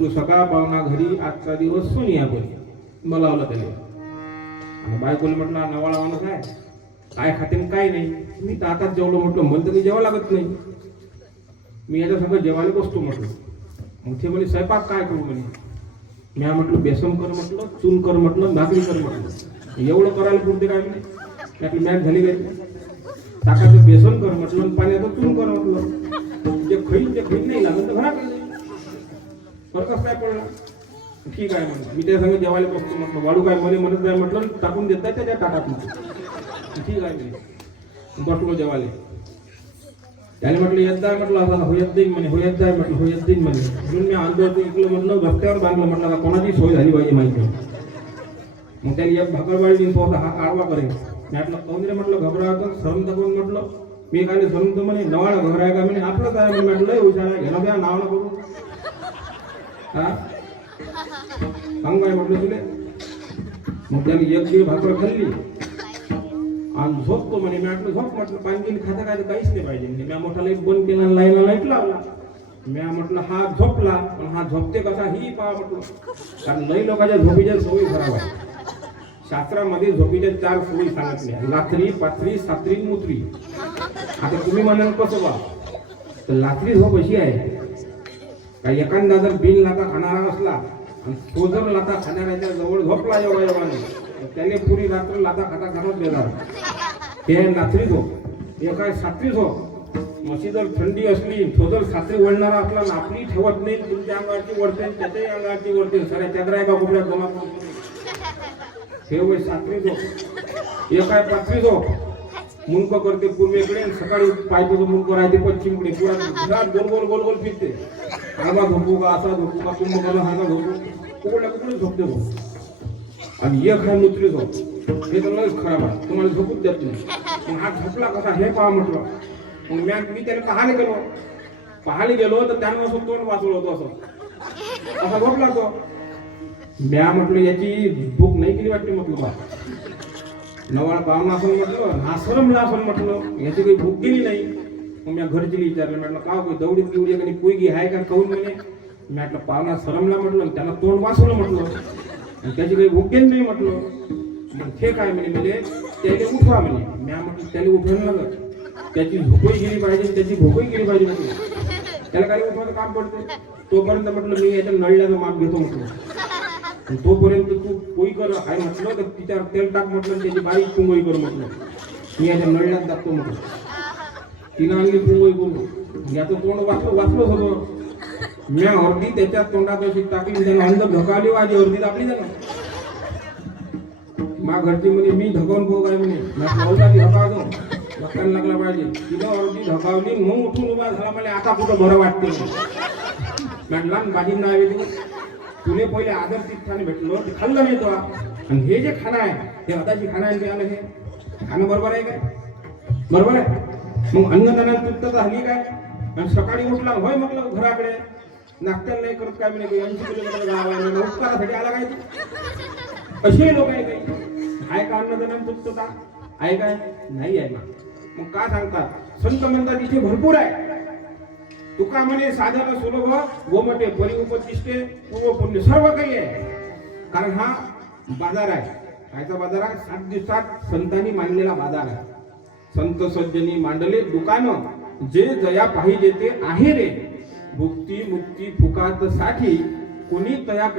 गुरु सकाळ पाहुणा घरी आजचा दिवस सुनिया बरी मला त्याने. आणि बायकोला म्हटलं नवाळा माणूस आहे. काय खाते काय नाही? मी तर आताच जेवलो म्हटलं मला तरी जेवा लागत नाही. मी याच्यासोबत सगळं जेवायला बसतो म्हटलं. मग ते म्हणे स्वयंपाक काय करू म्हणे? मी म्हटलं बेसन कर म्हटलं चून कर म्हटलं नागरी कर म्हटलं. एवढं करायला पुरते काय नाही त्यातली मॅच झाली काय टाकाचं बेसन कर म्हटलं पाण्याचं चून कर म्हटलं. जे खैल ते खैल कसं काय पडला ठीक आहे म्हणलं मी त्या संग जेवायला बसतो म्हटलं. वाढू काय मध्ये म्हणत नाही म्हटलं टाकून देत नाही त्याच्या टाकात ठीक आहे मी बसलो जेवायला. त्याने म्हटलं येत जाय म्हटलं आता हो येत देईन म्हणे हो येत जाय म्हटलं हो येत देईन म्हणे. म्हणून मी आणलो होतो म्हटलं रस्त्यावर बांधलं म्हटलं का कोणाची सोय झाली पाहिजे माहिती मग त्याने एक भाकरवाडी दिन पोहोचला हा आडवा करेल. मी म्हटलं काहून रे म्हटलं घबरावतं सरम करून म्हटलं? मी काय सरम तर म्हणे नवाळा घर आहे का म्हणे? आपलं काय म्हटलं हुशार आहे. घेणं द्या नाव ना करू. हा? सांग काय म्हटलं तुले. मग त्याने एक दीड भाकर खाल्ली. आणि झोपतो म्हणे मी म्हटलं झोप म्हटलं पाणी खातं काय तर काहीच नाही पाहिजे. म्हणजे मी मोठा लाइट बंद केला लाईला लाईनला लाइट लावला. म्या म्हटलं हा झोपला पण हा झोपते कसा ही पहा म्हटलं. कारण लई लोकांच्या झोपीच्या सवयी खराब आहे शास्त्रामध्ये झोपीच्या चार सोयी सांगितल्या. लाथरी पाथरी सात्री मुत्री. आता तुम्ही म्हणाल कसं बा? तर लाथरी झोप अशी आहे. का एखादा जर बिन लाता खाणारा असला आणि तो जर लाता खाणाऱ्याच्या जवळ झोपला एवढा एवढाने त्याने पुरी रात्र लाता खाता खाणच देणार ते रात्रीच हो झोप. एक आहे सात्री झोप? मशी जर थंडी असली तो जर सात्री वळणारा असला ना आपली ठेवत नाही तुमच्या अंगाची वळते त्याच्याही अंगाची वळते. साऱ्या चंद्रा एका कोपऱ्यात जमा करून. हे वय सात्री झोप. एक आहे पाचवी झोप? मुंक करते पूर्वेकडे आणि सकाळी पायथ्याचं मुंक राहते पश्चिमकडे. पुरा गोल गोल गोल गोल फिरते. आडवा झोपू का असा झोपू का कुंभकर्ण सारखा झोपू कुकडल्या कुकडे झोपते झोप आणि एक हा मुत्री झोप हे तर लयच खराब आहे. तुम्हाला झोपूच देत नाही. मग हा झोपला कसा? हे पहा म्हटलं. मग मी मी त्याला पाहायला गेलो. पाहायला गेलो तर त्यानं असं तोंड वाचवलं होतं असं. असा झोपला तो. म्या म्हटलं याची भूक नाही केली वाटते म्हटलं. बा नवाळ पाहुणा असं म्हटलं आश्रमला असं म्हटलं याची काही भूक गेली नाही. मग मी घरची विचारलं म्हटलं का होय, दौडीत गिवडी एखादी पोयगी आहे का काऊन म्हणे? मी म्हटलं पाहुणा सरमला म्हटलं त्याला तोंड वाचवलं म्हटलं. आणि त्याची काही भूक गेली नाही म्हटलं. मग ते काय म्हणे म्हणजे त्याला उठवा म्हणे. मी म्हटलं त्याला उठवलं लागलं त्याची झोपही गेली पाहिजे त्याची भोकही गेली पाहिजे म्हटलं. त्याला काही उठवायचं काम पडते? तोपर्यंत म्हटलं मी याच्या नळल्याचं माप घेतो म्हटलं. आणि तोपर्यंत तू पोई कर आहे म्हटलं तर तिच्यावर तेल टाक म्हटलं त्याची बारीक पुंगोई कर म्हटलं. मी याच्या नळण्यात टाकतो म्हटलं. तिनं आणली पुंगोई करून. याचं तोंड वाचलं वाचलं होतं मी अर्धी त्याच्या तोंडात अशी टाकली त्यानं अंध ढकावली माझी अर्धी टाकली त्यानं. मा घरची म्हणे मी ढकावून भाऊ काय म्हणे. नवला ढकावतो ढकायला लागला पाहिजे. तिनं अर्धी ढकावली मग उठून उभा झाला मला आता कुठं बरं वाटते म्हटलं बाजी नाव तुले पहिले आदर तीर्थाने भेटलो ते खाल्लं नाही तो. आणि हे जे खाणं आहे हे हताची खाणं आहे ते आलं हे. खाणं बरोबर आहे काय? बरोबर आहे? मग अन्नदानात तृप्तता झाली काय? आणि सकाळी उठला होय म्हटलं घराकडे. नाश्त्याला नाही करत काय म्हणे ऐंशी किलोमीटर गाव आहे उपकारासाठी आला काय तू? असे लोक आहे काही आहे का अन्नदानात तृप्तता? आहे काय? नाही आहे मग का सांगतात? संत म्हणतात इथे भरपूर आहे. तुका म्हणे साधन सुलभ गोमटे परी उपदिष्टे पूर्व पुण्य सर्व काही आहे. कारण हा बाजार आहे. कायचा बाजार आहे? सात दिवसात संतांनी मांडलेला बाजार आहे. संत सज्जनी मांडले दुकान. जे जया पाहिजे ते आहे रे. भुक्ती मुक्ती फुकात साठी कुणी तयाकडे